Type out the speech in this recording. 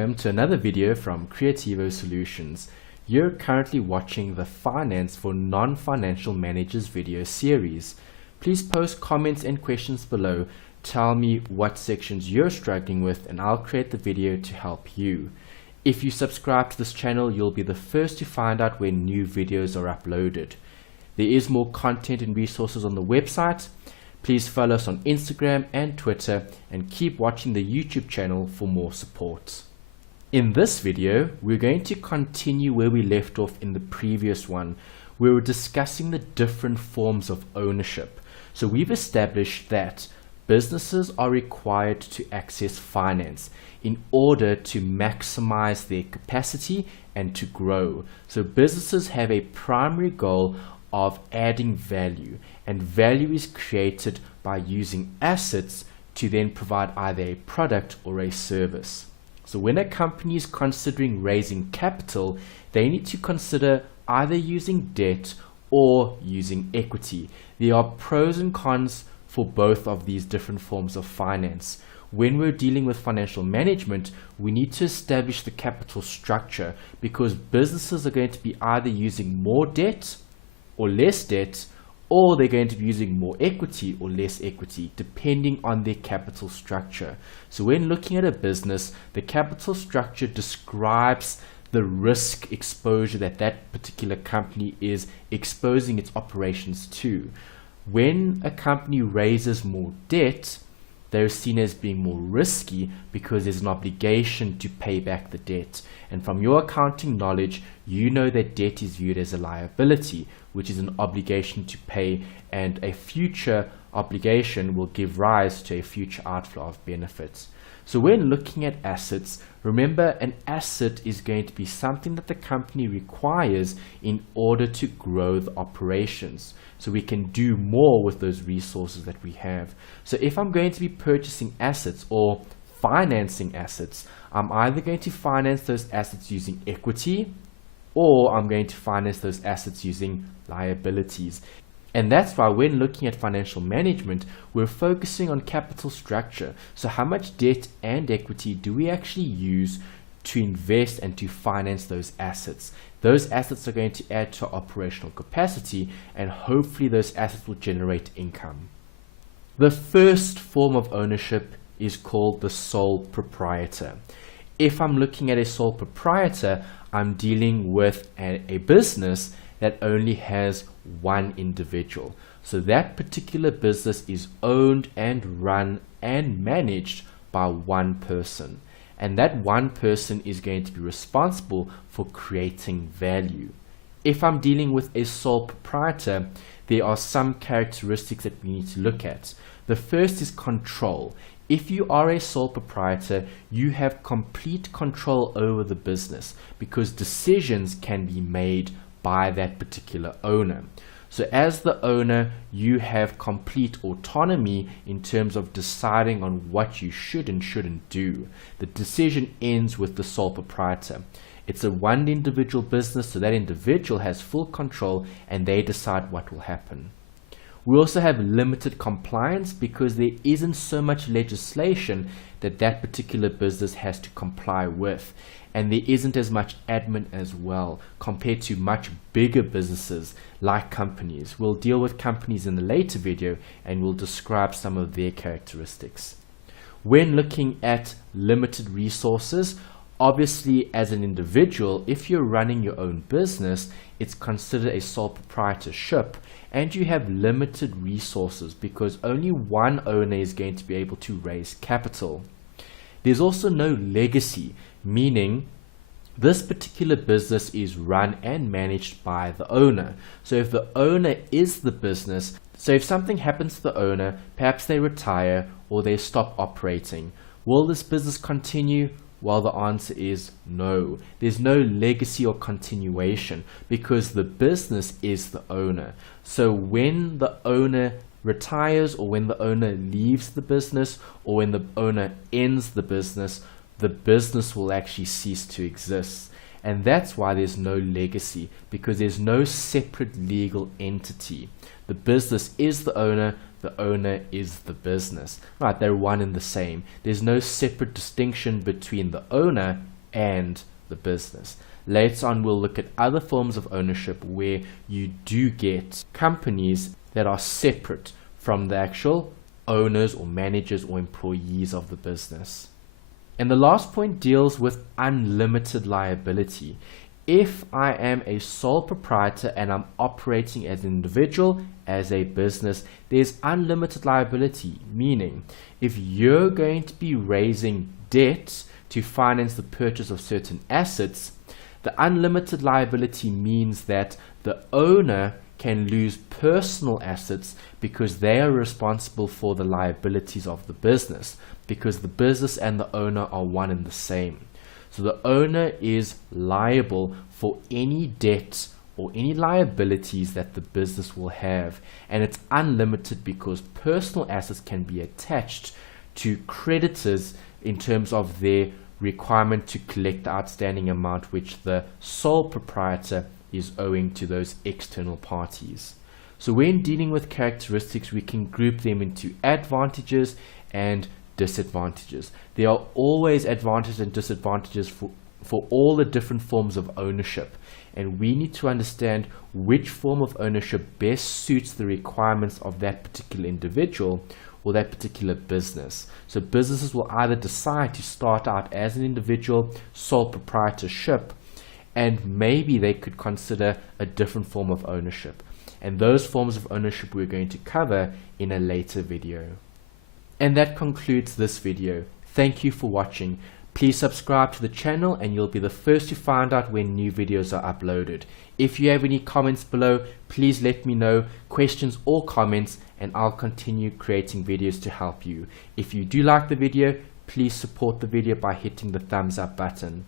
Welcome to another video from Creativo Solutions. You're currently watching the Finance for Non-Financial Managers video series. Please post comments and questions below. Tell me what sections you're struggling with and I'll create the video to help you. If you subscribe to this channel, you'll be the first to find out when new videos are uploaded. There is more content and resources on the website. Please follow us on Instagram and Twitter and keep watching the YouTube channel for more support. In this video, we're going to continue where we left off in the previous one. We were discussing the different forms of ownership. So we've established that businesses are required to access finance in order to maximize their capacity and to grow. So businesses have a primary goal of adding value, and value is created by using assets to then provide either a product or a service. So when a company is considering raising capital, they need to consider either using debt or using equity. There are pros and cons for both of these different forms of finance. When we're dealing with financial management, we need to establish the capital structure because businesses are going to be either using more debt or less debt, or they're going to be using more equity or less equity, depending on their capital structure. So when looking at a business, the capital structure describes the risk exposure that that particular company is exposing its operations to. When a company raises more debt, they're seen as being more risky because there's an obligation to pay back the debt. And from your accounting knowledge, you know that debt is viewed as a liability, which is an obligation to pay, and a future obligation will give rise to a future outflow of benefits. So when looking at assets, remember an asset is going to be something that the company requires in order to grow the operations. So we can do more with those resources that we have. So if I'm going to be purchasing assets or financing assets, I'm either going to finance those assets using equity or I'm going to finance those assets using liabilities. And that's why when looking at financial management, we're focusing on capital structure. So how much debt and equity do we actually use to invest and to finance those assets? Those assets are going to add to our operational capacity, and hopefully those assets will generate income. The first form of ownership is called the sole proprietor. If I'm looking at a sole proprietor, I'm dealing with a business that only has one individual. So that particular business is owned and run and managed by one person. And that one person is going to be responsible for creating value. If I'm dealing with a sole proprietor, there are some characteristics that we need to look at. The first is control. If you are a sole proprietor, you have complete control over the business because decisions can be made by that particular owner. So as the owner, you have complete autonomy in terms of deciding on what you should and shouldn't do. The decision ends with the sole proprietor. It's a one individual business, so that individual has full control and they decide what will happen. We also have limited compliance because there isn't so much legislation that particular business has to comply with. And there isn't as much admin as well compared to much bigger businesses like companies. We'll deal with companies in the later video and we'll describe some of their characteristics. When looking at limited resources, obviously as an individual, if you're running your own business, it's considered a sole proprietorship and you have limited resources because only one owner is going to be able to raise capital. There's also no legacy, meaning this particular business is run and managed by the owner. So if the owner is the business, so if something happens to the owner, perhaps they retire or they stop operating, will this business continue? Well, the answer is no. There's no legacy or continuation because the business is the owner. So when the owner retires or when the owner leaves the business or when the owner ends the business will actually cease to exist. And that's why there's no legacy, because there's no separate legal entity. The business is the owner, the owner is the business. Right, they're one and the same. There's no separate distinction between the owner and the business. Later on, we'll look at other forms of ownership where you do get companies that are separate from the actual owners or managers or employees of the business. And the last point deals with unlimited liability. If I am a sole proprietor and I'm operating as an individual, as a business, there's unlimited liability, meaning if you're going to be raising debt to finance the purchase of certain assets, the unlimited liability means that the owner can lose personal assets because they are responsible for the liabilities of the business, because the business and the owner are one and the same. So the owner is liable for any debt or any liabilities that the business will have, and it's unlimited because personal assets can be attached to creditors in terms of their requirement to collect the outstanding amount which the sole proprietor is owing to those external parties. So when dealing with characteristics, we can group them into advantages and disadvantages. There are always advantages and disadvantages for all the different forms of ownership, and we need to understand which form of ownership best suits the requirements of that particular individual or that particular business. So businesses will either decide to start out as an individual sole proprietorship, and maybe they could consider a different form of ownership. And those forms of ownership we're going to cover in a later video. And that concludes this video. Thank you for watching. Please subscribe to the channel and you'll be the first to find out when new videos are uploaded. If you have any comments below, please let me know, questions or comments, and I'll continue creating videos to help you. If you do like the video, please support the video by hitting the thumbs up button.